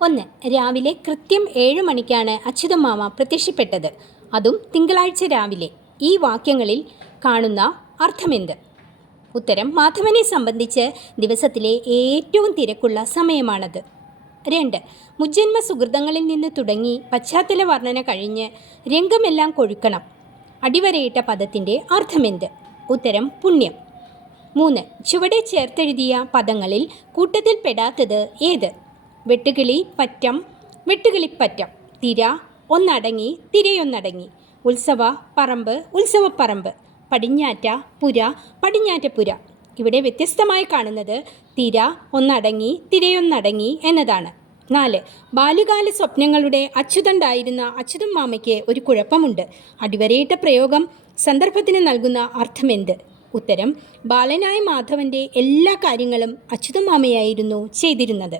1. രാവിലെ കൃത്യം 7 മണിക്കാണ് അച്യുതമാമ പ്രത്യക്ഷപ്പെട്ടത്. അതും തിങ്കളാഴ്ച രാവിലെ. ഈ വാക്യങ്ങളിൽ കാണുന്ന അർത്ഥമെന്ത്? ഉത്തരം: മാധവനെ സംബന്ധിച്ച് ദിവസത്തിലെ ഏറ്റവും തിരക്കുള്ള സമയമാണത്. 2. മുജ്ജന്മ സുഹൃതങ്ങളിൽ നിന്ന് തുടങ്ങി പശ്ചാത്തല വർണ്ണന കഴിഞ്ഞ് രംഗമെല്ലാം കൊഴുക്കണം. അടിവരയിട്ട പദത്തിൻ്റെ അർത്ഥമെന്ത്? ഉത്തരം: പുണ്യം. 3. ചുവടെ ചേർത്തെഴുതിയ പദങ്ങളിൽ കൂട്ടത്തിൽ പെടാത്തത് ഏത്? വെട്ടുകിളി, പറ്റം, വെട്ടുകിളിപ്പറ്റം. തിര, ഒന്നടങ്ങി, തിരയൊന്നടങ്ങി. ഉത്സവ, പറമ്പ്, ഉത്സവപ്പറമ്പ്. പടിഞ്ഞാറ്റ, പുര, പടിഞ്ഞാറ്റപ്പുര. ഇവിടെ വ്യത്യസ്തമായി കാണുന്നത് തിര, ഒന്നടങ്ങി, തിരയൊന്നടങ്ങി എന്നതാണ്. 4. ബാല്യകാല സ്വപ്നങ്ങളുടെ അച്യുതണ്ടായിരുന്ന അച്യുതൻ മാമയ്ക്ക് ഒരു കുഴപ്പമുണ്ട്. അടിവരയിട്ട പ്രയോഗം സന്ദർഭത്തിന് നൽകുന്ന അർത്ഥമെന്ത്? ഉത്തരം: ബാലനായ മാധവൻ്റെ എല്ലാ കാര്യങ്ങളും അച്യുതൻ മാമയായിരുന്നു ചെയ്തിരുന്നത്.